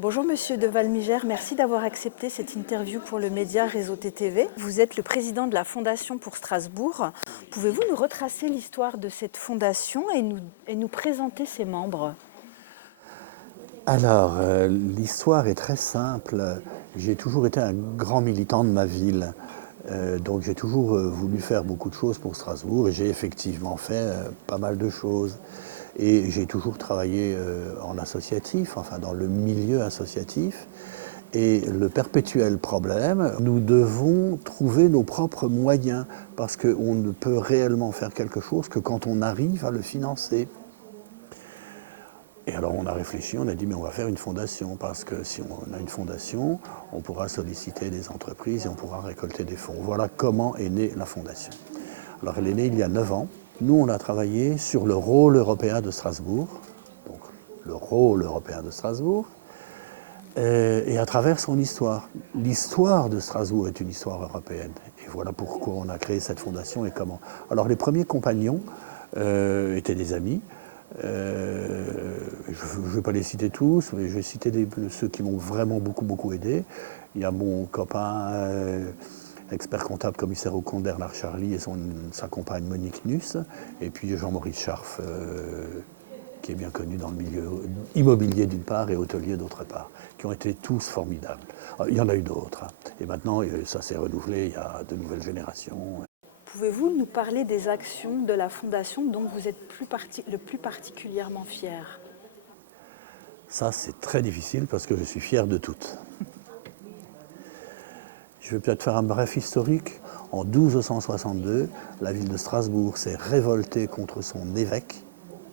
Bonjour Monsieur de Valmigère, merci d'avoir accepté cette interview pour le média Réseau TTV. Vous êtes le président de la Fondation pour Strasbourg. Pouvez-vous nous retracer l'histoire de cette fondation et nous présenter ses membres? Alors, l'histoire est très simple. J'ai toujours été un grand militant de ma ville. Donc j'ai toujours voulu faire beaucoup de choses pour Strasbourg et j'ai effectivement fait pas mal de choses. Et j'ai toujours travaillé en associatif, enfin dans le milieu associatif. Et le perpétuel problème, nous devons trouver nos propres moyens parce qu'on ne peut réellement faire quelque chose que quand on arrive à le financer. Et alors on a réfléchi, on a dit mais on va faire une fondation parce que si on a une fondation, on pourra solliciter des entreprises et on pourra récolter des fonds. Voilà comment est née la fondation. Alors elle est née il y a 9 ans. Nous on a travaillé sur le rôle européen de Strasbourg, donc le rôle européen de Strasbourg, et à travers son histoire. L'histoire de Strasbourg est une histoire européenne. Et voilà pourquoi on a créé cette fondation et comment. Alors les premiers compagnons étaient des amis. Je ne vais pas les citer tous, mais je vais citer ceux qui m'ont vraiment beaucoup aidé. Il y a mon copain, expert comptable, commissaire au compte Bernard Charly et sa compagne Monique Nuss, et puis Jean-Maurice Scharf, qui est bien connu dans le milieu immobilier d'une part et hôtelier d'autre part, qui ont été tous formidables. Alors, il y en a eu d'autres, hein. Et maintenant ça s'est renouvelé, il y a de nouvelles générations. Pouvez-vous nous parler des actions de la Fondation dont vous êtes le plus particulièrement fier? Ça, c'est très difficile parce que je suis fier de toutes. Je vais peut-être faire un bref historique. En 1262, la ville de Strasbourg s'est révoltée contre son évêque,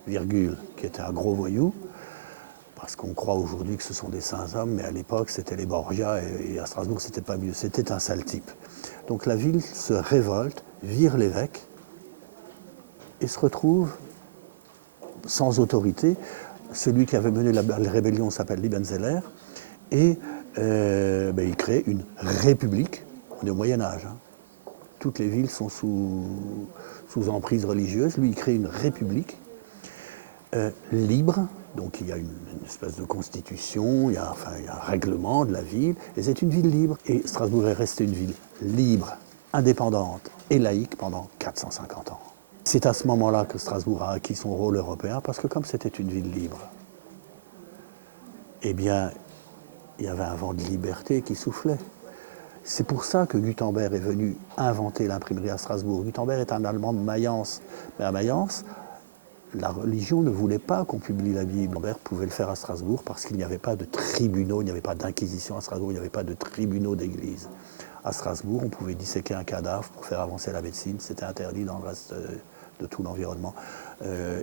virgule, qui était un gros voyou, parce qu'on croit aujourd'hui que ce sont des saints hommes, mais à l'époque, c'était les Borgias, et à Strasbourg, c'était pas mieux, c'était un sale type. Donc la ville se révolte, vire l'évêque, et se retrouve sans autorité. Celui qui avait mené la rébellion s'appelle Liebenzeller, et il crée une république. On est au Moyen-Âge. Hein. Toutes les villes sont sous emprise religieuse. Lui, il crée une république libre. Donc il y a une espèce de constitution, il y a un règlement de la ville, et c'est une ville libre. Et Strasbourg est restée une ville libre, indépendante et laïque pendant 450 ans. C'est à ce moment-là que Strasbourg a acquis son rôle européen, parce que comme c'était une ville libre, eh bien, il y avait un vent de liberté qui soufflait. C'est pour ça que Gutenberg est venu inventer l'imprimerie à Strasbourg. Gutenberg est un Allemand de Mayence. Mais à Mayence, la religion ne voulait pas qu'on publie la Bible. Gutenberg pouvait le faire à Strasbourg parce qu'il n'y avait pas de tribunaux, il n'y avait pas d'inquisition à Strasbourg, il n'y avait pas de tribunaux d'église. À Strasbourg, on pouvait disséquer un cadavre pour faire avancer la médecine. C'était interdit dans le reste de tout l'environnement.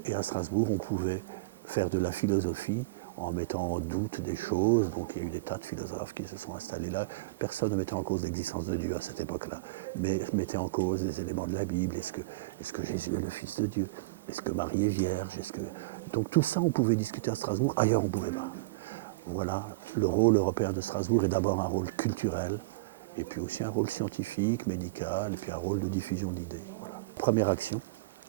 Et à Strasbourg, on pouvait faire de la philosophie en mettant en doute des choses. Donc il y a eu des tas de philosophes qui se sont installés là. Personne ne mettait en cause l'existence de Dieu à cette époque-là, mais mettait en cause les éléments de la Bible. Est-ce que Jésus est le Fils de Dieu? Est-ce que Marie est vierge? Donc tout ça, on pouvait discuter à Strasbourg. Ailleurs, on ne pouvait pas. Voilà, le rôle européen de Strasbourg est d'abord un rôle culturel, et puis aussi un rôle scientifique, médical, et puis un rôle de diffusion d'idées. Voilà. Première action,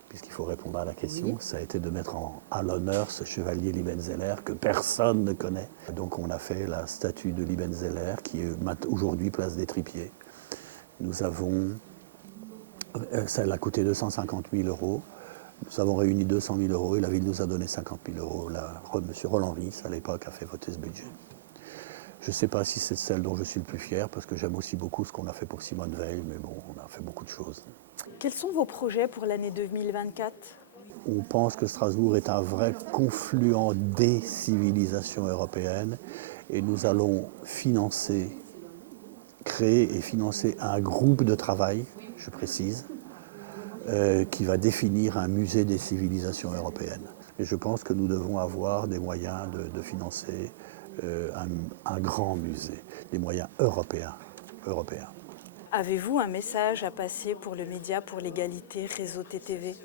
puisqu'il faut répondre à la question, oui. Ça a été de mettre à l'honneur ce chevalier Liebenzeller que personne ne connaît. Donc on a fait la statue de Liebenzeller qui est aujourd'hui place des Tripiers. Nous avons, ça a coûté 250 000 €. Nous avons réuni 200 000 € et la ville nous a donné 50 000 €. M. Roland Ries, à l'époque, a fait voter ce budget. Je ne sais pas si c'est celle dont je suis le plus fier, parce que j'aime aussi beaucoup ce qu'on a fait pour Simone Veil, mais bon, on a fait beaucoup de choses. Quels sont vos projets pour l'année 2024 ? On pense que Strasbourg est un vrai confluent des civilisations européennes, et nous allons créer et financer un groupe de travail, je précise, qui va définir un musée des civilisations européennes. Et je pense que nous devons avoir des moyens de financer un grand musée, des moyens européens. Avez-vous un message à passer pour le média pour l'égalité Réseau TTV ?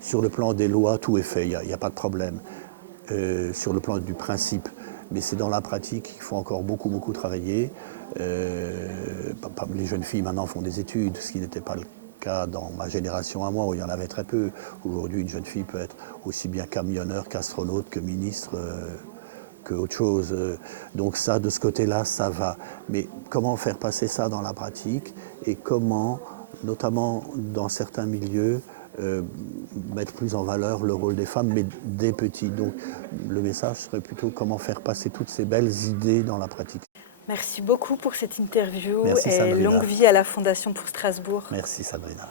Sur le plan des lois, tout est fait, il n'y a pas de problème. Sur le plan du principe, mais c'est dans la pratique qu'il faut encore beaucoup travailler. Les jeunes filles maintenant font des études, ce qui n'était pas le cas dans ma génération à moi, où il y en avait très peu. Aujourd'hui, une jeune fille peut être aussi bien camionneur qu'astronaute que ministre qu'autre chose. Donc ça, de ce côté-là, ça va. Mais comment faire passer ça dans la pratique et comment, notamment dans certains milieux, mettre plus en valeur le rôle des femmes, mais des petits. Donc le message serait plutôt comment faire passer toutes ces belles idées dans la pratique. Merci beaucoup pour cette interview Merci, et Sabrina. longue vie à la Fondation pour Strasbourg. Merci Sabrina.